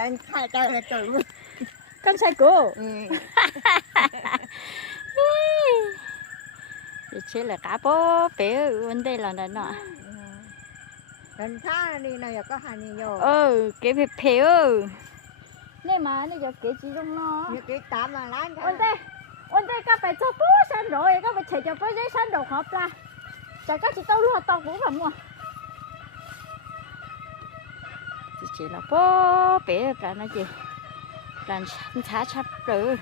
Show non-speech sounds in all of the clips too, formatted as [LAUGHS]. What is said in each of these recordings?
cái khai tay là luôn con trai cô. Ừ. [LAUGHS] thì chỉ là cá bố bé vấn đề là nó gần xa đi nào giờ có hành rồi ừ cái bé bé ừ nè mà nè giờ cái gì trong nó như cái tám mà lái vấn đề vấn đề các bạn cho bố sang rồi các bạn chạy cho bố giấy sang đầu hộp ra chả các chị tao luôn tao cũng phải mua chị chị là bố bé là nó chị. Là thả chắp rồi.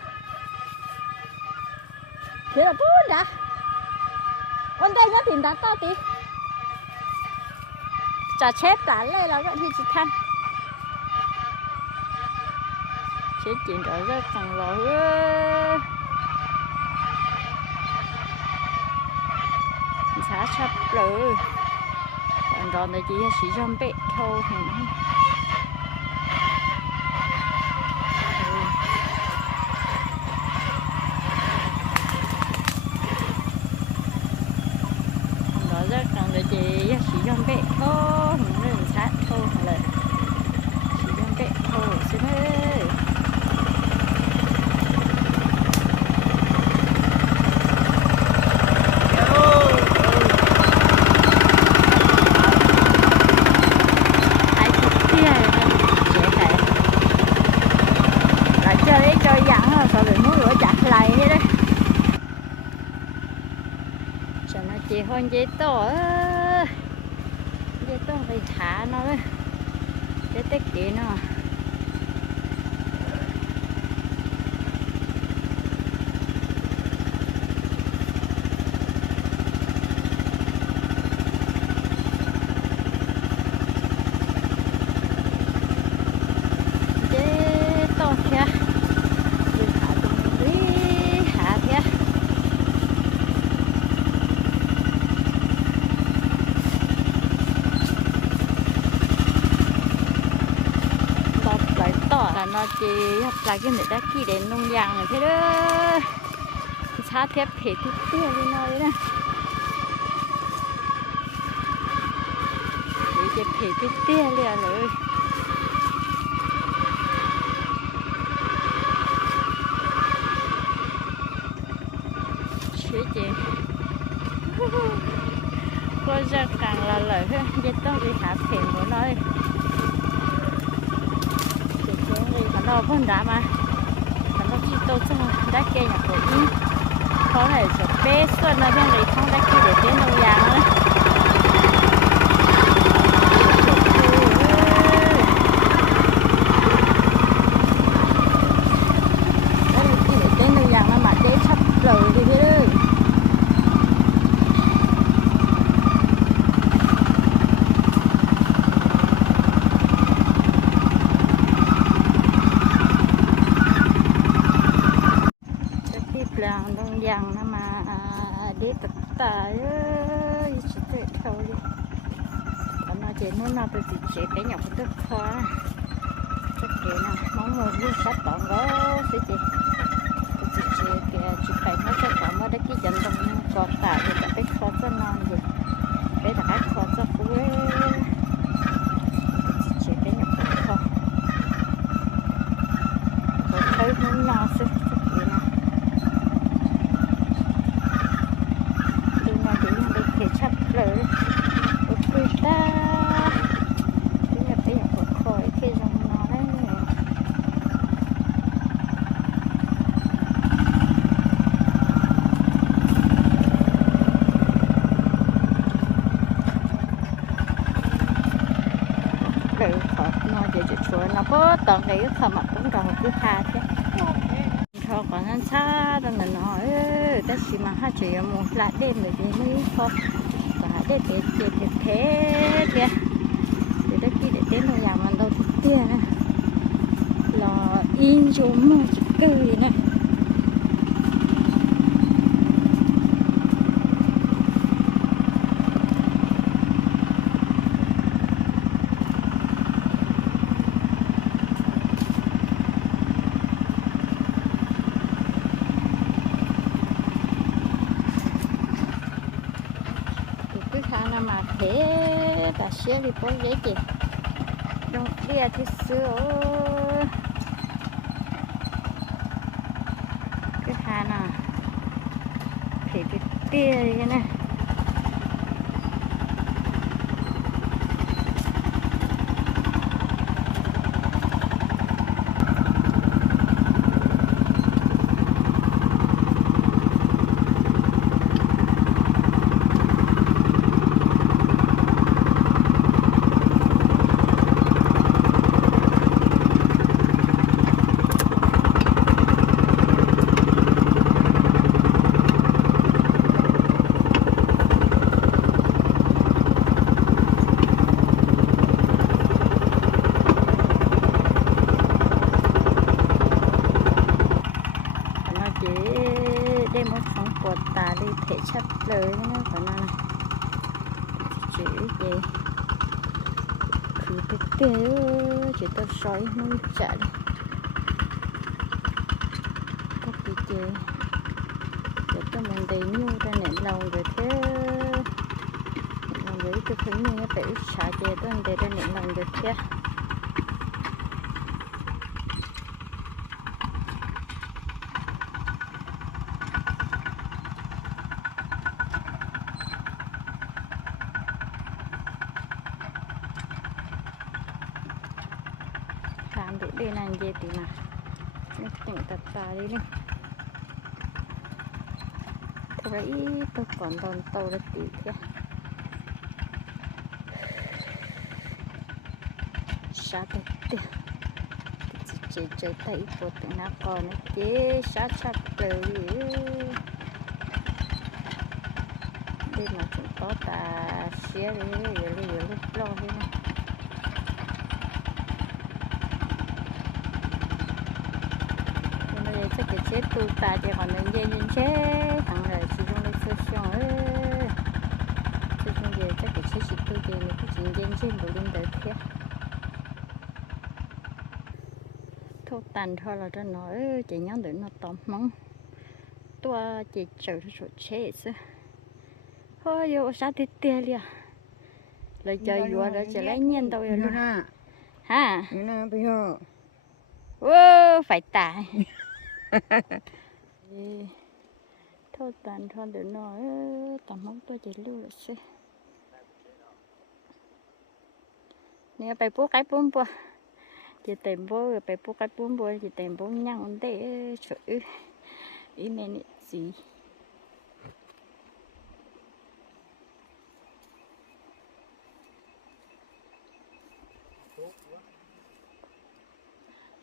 Thế là bố đã. Con đây nhá tìm đã to tí. Chả chết đã lên là vẫn như chị thanh chết chị đỡ rất thằng rồi thả sắp rồi. Còn rồi này chỉ là chỉ trong bệ thôi đó rất cần là chỉ chỉ trong bệ thôi mình sát thôi là chỉ trong bệ thôi xin ơi ai thích kia dễ thấy lại chơi đấy chơi dặn rồi sao bị muốn rửa chặt lại thế đấy cho nó chỉ hơn giấy tờ giấy tờ phải thả nó đấy để tết kỹ nó chế to kìa đi thả tụng đi hạ kìa đọc lại to là nó lại cái người ta kia đến nông dân này thế đó xa thép thể thì tia đi nói đấy để cho thể rồi chế chị cô ra càng là lợi hơn vậy tôi đi hạ thuyền của nơi nó vẫn đã mà mà nó chỉ tôi cho đã kê nhà của ý có thể cho bé xuân ở bên đấy không đã kê để đến nông giang nữa còn nó chỉ muốn nó tôi chỉ chỉ cái nhọc của tôi khó chắc kỹ nào mong muốn đi sát bọn đó sẽ chỉ tôi chỉ chỉ kìa chỉ phải nó sẽ có mà đấy cái dân đông có tài thì cả cái khó cho non gì cái là cái khó cho phú ấy chỉ chỉ cái nhọc của khó tôi thấy muốn lo sẽ chắc kỹ nào đi mà đi mà đi thì chắc rồi ok ta bây giờ bây giờ có khỏi cái dòng nó đấy rồi khỏi nó chỉ nó có tận cái thầm mặt cũng còn cứ tha chứ. Thôi, còn ăn xa rồi mình nói ta chỉ mà hai chị một lại đêm để đi mới thôi và để để để để thế kìa. Để đó kia để đến nơi nhà mình đâu tiền nè là in chúng mà chỉ cười này. cái khả năng mà thế đã xé đi bố giấy chị đông bia thì xưa cái khả năng thì cái tia vậy nè chỉ tao sói nuôi chạy có bị chơi. Để cho mình đầy nhu ra nền lòng rồi thế. Lòng rồi tôi thấy như nó phải xả chơi tôi để ra nền lòng rồi thế làm được đi làm gì thì mà nó tỉnh tập ta đi đi thế vậy tôi còn đòn tàu là tí thế. Sát được tiền chỉ chơi tay của tụi nó còn chế sát sát đời đi mà chúng có ta xé đi rồi đi rồi lúc lo đi này chắc cái chết tu ta chỉ còn nên nhân chết thằng này chỉ dùng để xong ấy chơi xong về chắc cái chết chỉ tu thì mình cứ chỉ dây trên đủ lên tới thế thô tàn thôi là cho nó chỉ nhắn đến nó tóm mong tua chỉ chờ nó rồi chết chứ thôi yo sao thì tiền liền lời chơi vừa đó chỉ lấy rồi Nó nè, ha nó nè bây giờ. Wow, phải tải. [LAUGHS] thôi tàn thôi để nói tầm mong tôi chỉ lưu lại xe. Nè phải bố cái bún bò. Chỉ tìm bố, rồi phải bố cái bún bò, chỉ tìm bố nhang để chữ. Ý mình nị gì.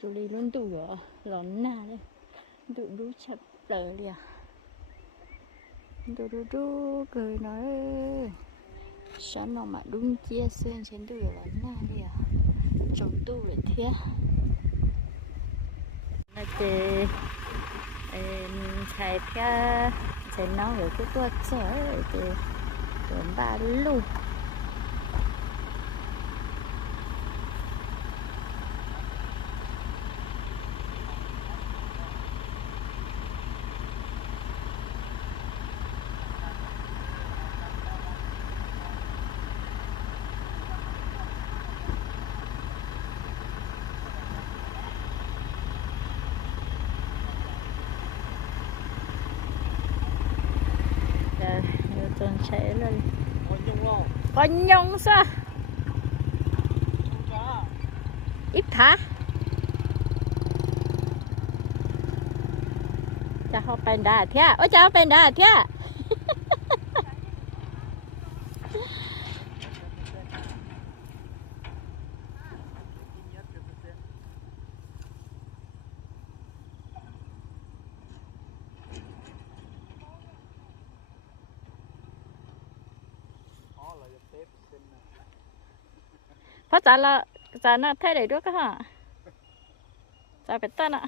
chú đi luôn tụ rồi lón na đây đủ đu chập tờ liền đủ đu đu cười nói sao nó mà đúng chia xuyên trên đường rồi na liền trồng tu để thế nó em chạy theo chạy nó rồi cái tua chở rồi thì tuần ba luôn Rồi, nhiều tuần chạy lên Con nhông sao Ít thả Cha họ bên đà thia Ôi cha họ bên đà thia Phát trả là Trả là thay đổi được hả? Trả phải tên ạ.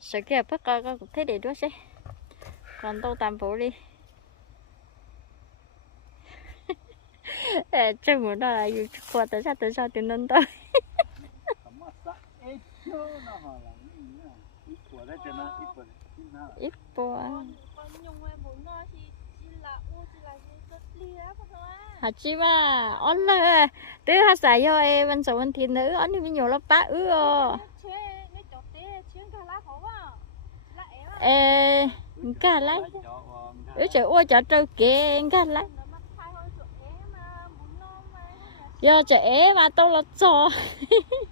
Sợ kia phát coi coi thay đổi được chứ. Còn đâu tạm phố đi. [LAUGHS] Ê, Chứ muốn đó là dù qua tới sao tới sao thì nâng tới Ít bò hát chị mà Ôn là Từ hạt giải cho em Văn sống văn thiên nữ. Ôn thì nhiều lắm bá ư ờ ê cả lấy ứ trời ôi chợ trâu kìa, cả lấy do trẻ mà tôi là trò. [LAUGHS]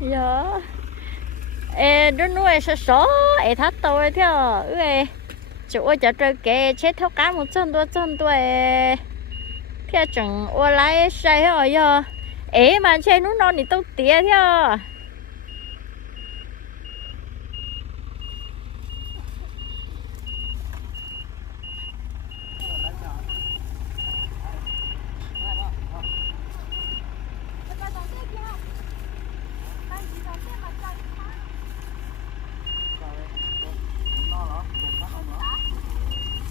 dạ. Ê, đứa nuôi sợ sợ ê, thắt tôi theo à. ừ, ê. Chú ơi, chả trời kê chết theo cá một chân tôi chân tôi, ê. Theo à, chẳng ô lái say hả giờ ê, mà chơi nó non thì tôi tía theo à.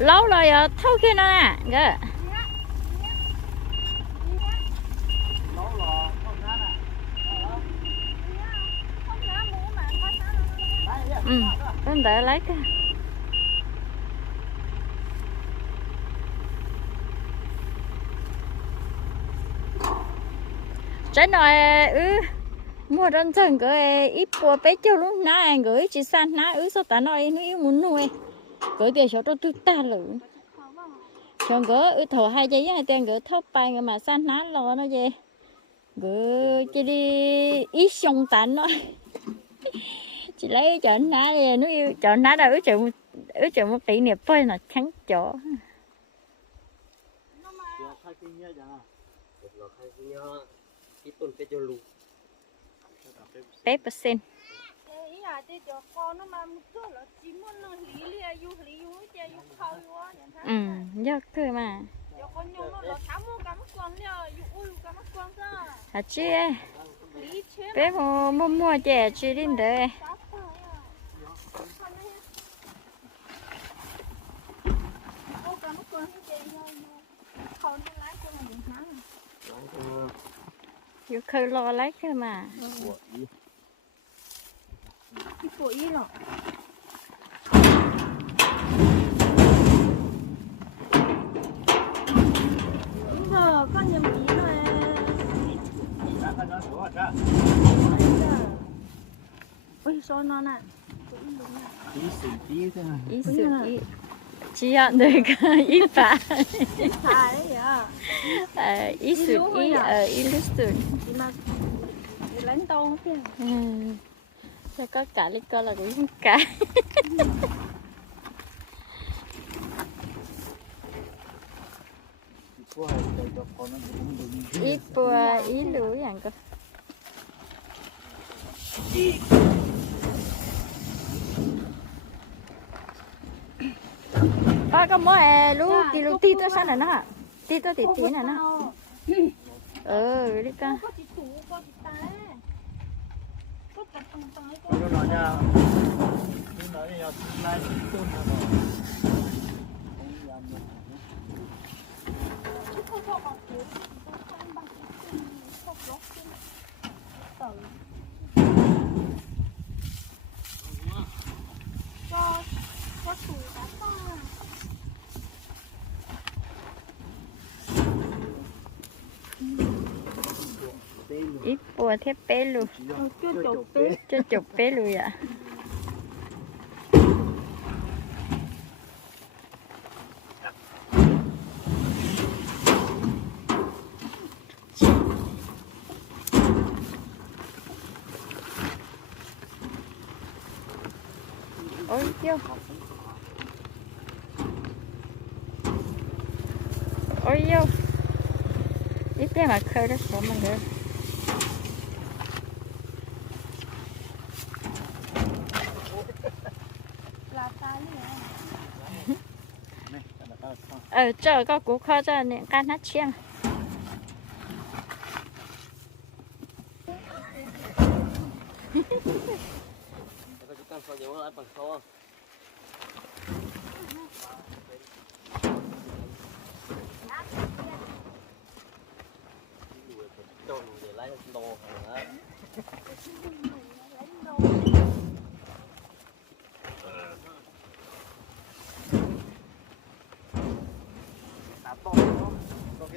Lâu rồi ờ, thâu kia nó nè cái ừ con đợi lấy cái. Trái nồi ư mua đơn chân cái ít bùa bé cho lúc nãy, gửi chị san, nãy ư sao ta nói nó yêu muốn nuôi cỡ tiền cho tôi tôi ta lử. Chọn gỡ ở thầu hai giấy hai tiền gỡ thấp bay người mà san ná lo nó về gỡ chỉ đi ít sông tán nó. Chị lấy chỗ ná đi, nó yêu, cho ná đâu ứ chỗ ứ chỗ một tỷ niệm phơi là trắng chỗ. Pepper percent ừ nhớ cười mà. Hả chị bé mua mua mua chè chị đi đấy yêu khơi lo lấy cơ mà con nhầm ý rồi ôi sao nó nè ý sự ý được ý phá phải. Đấy à ờ ý sự ý ờ ý lúc sự chị mà lấy tao hết Sao có cả lấy coi là cũng cả [LAUGHS] ít bùa ý lưới hàng cơ. Ba cái ế e lú kilo tít tôi sao này nó tít tôi tít tít này nó ừ đi ta Thank you tùng tùng ấy có nó nói nha nó nói nha nay tôn nó không có học kiểu tôi sang bằng cái không lót trên tờ cho cho chủ đã ta bùa thế bé luôn chưa cho chụp bé. Luôn ạ. Ôi vô. Ôi vô. Ít cái mà khơi đó sợ mình được 呃，这个顾客在你跟他签。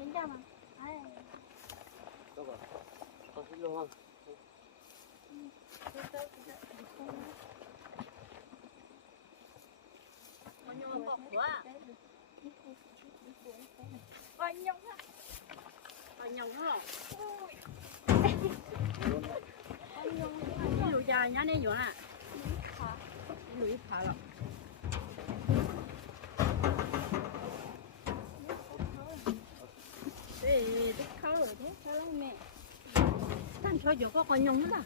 cái tạp to đó. Có cái thì là buồn. nó có một thay đổi đó này rồi? Con xin luôn không? tôi tôi tôi tôi con nhông bọc quá con nhông á con nhông đó con nhông ví dụ giờ nhá nên à hả thì biết khó rồi thế sao lắm mẹ. Tan cho giờ có con nhung nữa là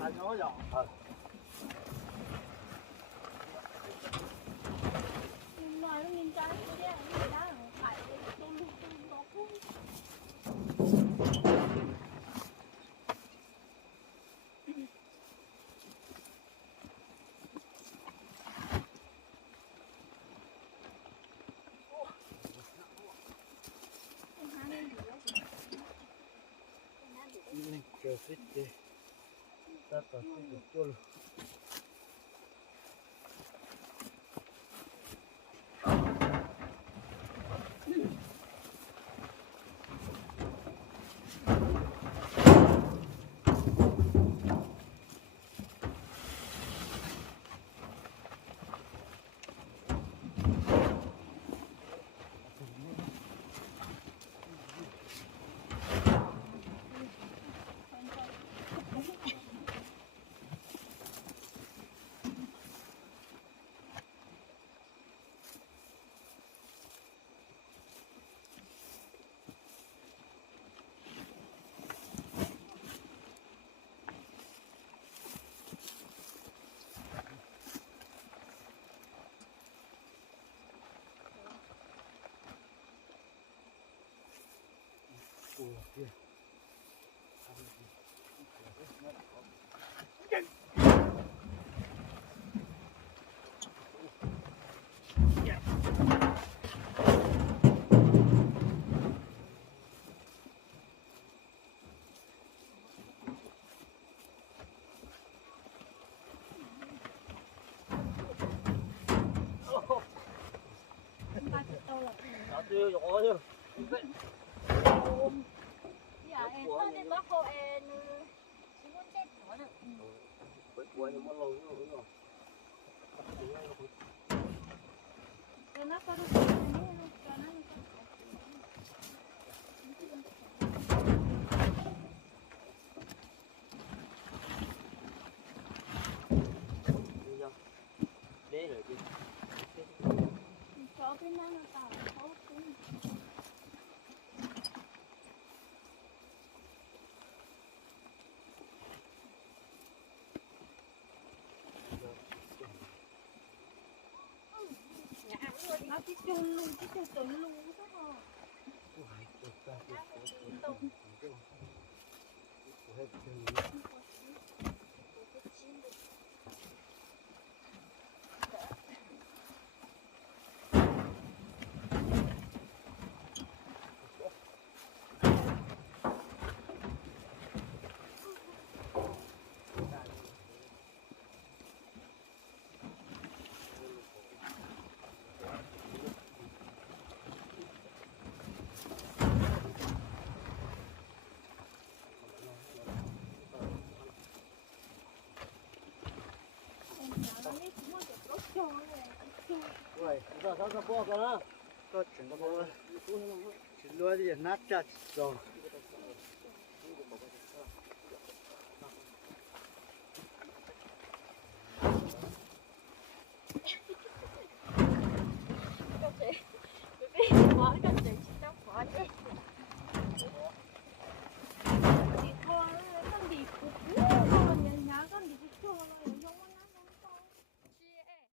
Là nhỏ nhỏ. nói nó nhìn sitten takaisin tuolla. Là gió chưa, nhỏ chứ. dạ em có đi bắt cô em chỉ muốn chết nữa được Với cuối nó lâu nữa đúng rồi. Rồi nó có được cái này nó Đi ra. Đế rồi chứ. cho bên nào nó เอาที่จุนลุงที่จุงสนลุงก็พอโอ้ยตกใจตกใจตกใจ rồi Ui, Giờ sao sao bò cơ đó. có chuyện có bố. Chỉ lúa thì nát chặt rồi.